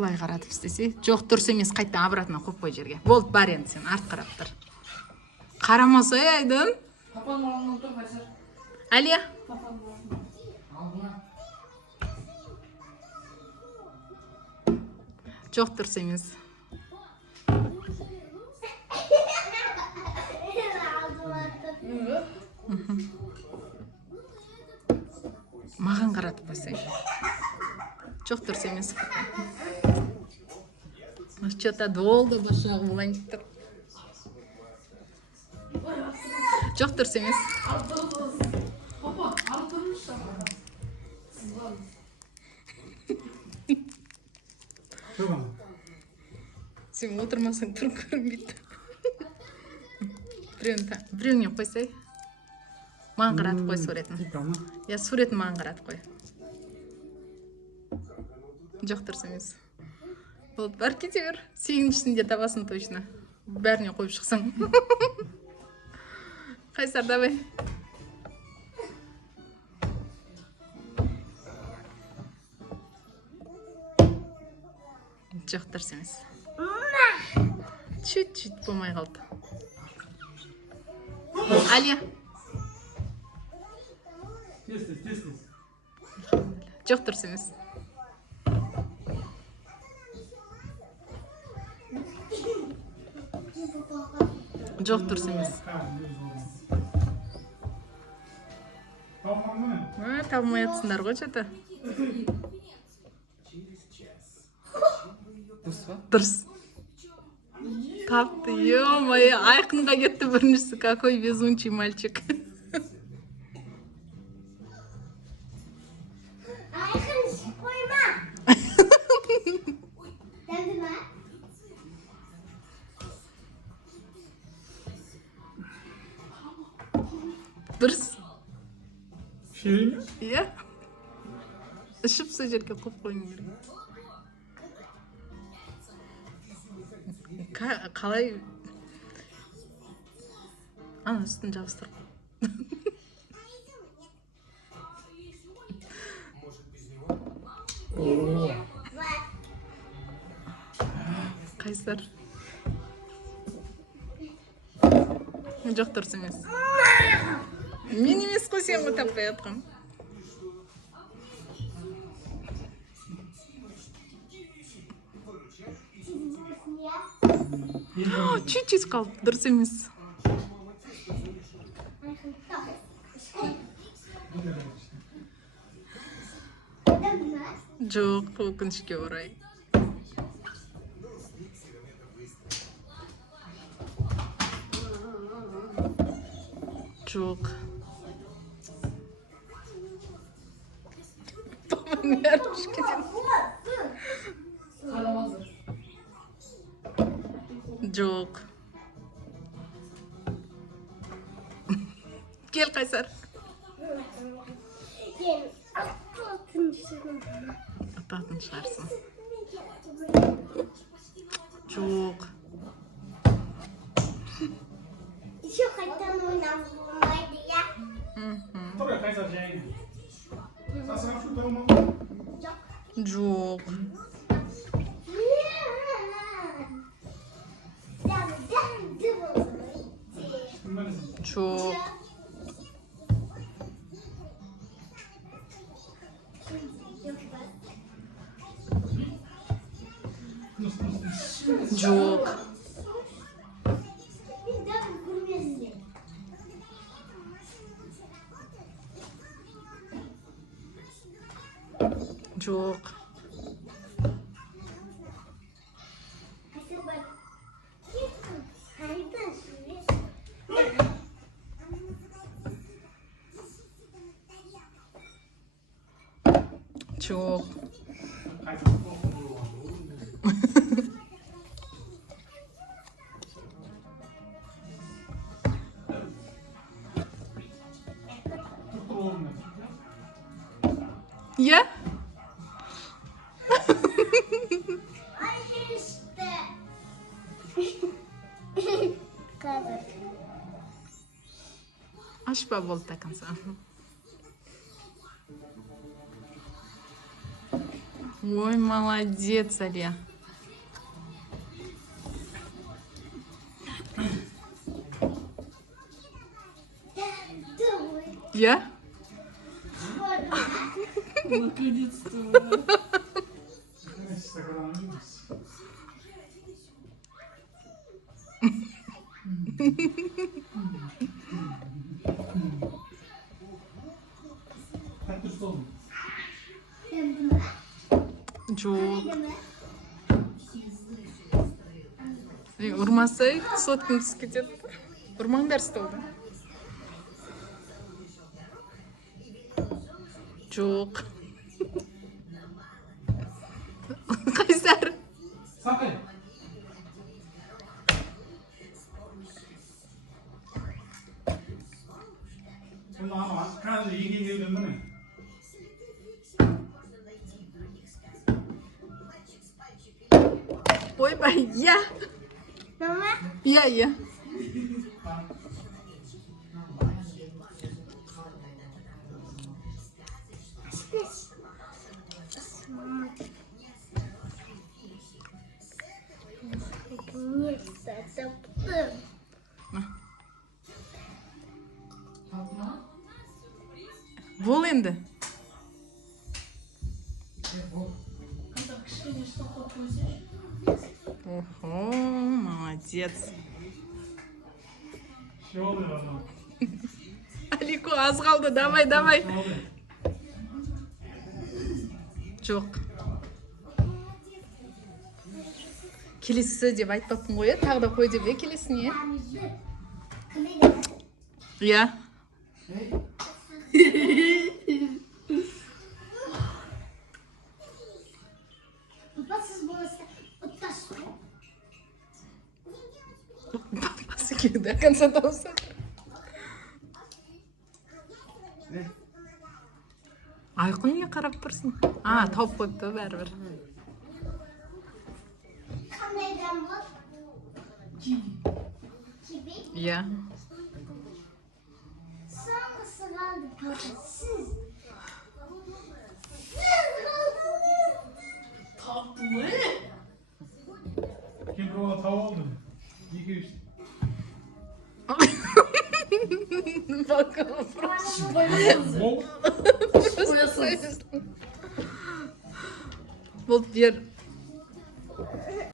Былай қаратып істесе. Жоқ, дұрыс емес, қайта обратно қойып қой жерге. Болды, бар енді сен, арт қарап тұр. Қарамаса, Айдын. Папаның алдына отыр, Қайсар. Әлия. Жоқ, дұрыс емес. Маған қаратып қойсай. Жоқ, дұрыс емес. Что-то долго башағы болайын деп тұр. Жоқ, дұрыс емес. Папа, алып тұрыңызшы. Сен отырмасаң тұр көрінбейді. Біреуіне қойсай. Маған қаратып қой суретін. Я суретін маған қаратып қой. Жоқ, дұрыс емес. Болды, бар кете бер. Сегізіншісінде табасын точно. Бәріне қойып шықсаң. Қайсар, давай. Жоқ, дұрыс емес. Чуть-чуть болмай қалды. Алия. Тез. Жоқ, дұрыс емес. Жоқ, дұрыс емес. Табылмай жатсыңдар ғой, что-то. Дұрыс. Тапты, ё-моё, айқынға кетті біріншісі. Какой везунчий мальчик. Айқын қойма. Дәмді ма? Дұрыс. Шерей ме? Иә. Ішіп сол жерге қойып қойың керек. Қалай? Ана үстін жабыстыр. Қайсар. Жоқ, дұрыс емес. Мен емес қой, сен ғой таппай жатқан. Чуть-чуть қалды, дұрыс емес. Жоқ, өкінішке орай. Жоқ. Babam vermiş gidelim. Karamazdır. Жоқ. Gel Kaysar. Atатын шығарсың. Жоқ. Еще қайтан ойнап болмайды, я? Тұр, Қайсар жайын. Сасырап шу тауым Жоқ. Жоқ. Жоқ. Жоқ. Жоқ. Я? Ашпа болды таканса. Ой, молодец, Алия. Я? Наконец-то. Как ты что? Жоқ. Ұрмасай, соткым түсіп кетеді. Ұрмаңдар столды. Жоқ. Қайсар? Сақай. Бұл ана қазір егеменді міне. Ойбай, я. Мама, Я. спись. Наконец-то это Бол енді. Қазақ кішкене тоқтап қойсайшы. Охо, молодец. Şey oluyor ama. Алико, аз қалды, давай. Ne oluyor? Жоқ. Келесі деп айтпаппын ғой, тағы да қой деп, келесіне. Я. Папасыз болса, ұттасын. Папасы до конца дауысы. Айқын не қарап тұрсың? Тауып қойыпты бәрібір. Қандайдан бол? Киви? Я. Соңғысы қалды, папа, сіз. Tatlı. Kim prova tav oldu? 2-3. Bakalım. Bayılırız. Bol. Koyasınız. Бұл бер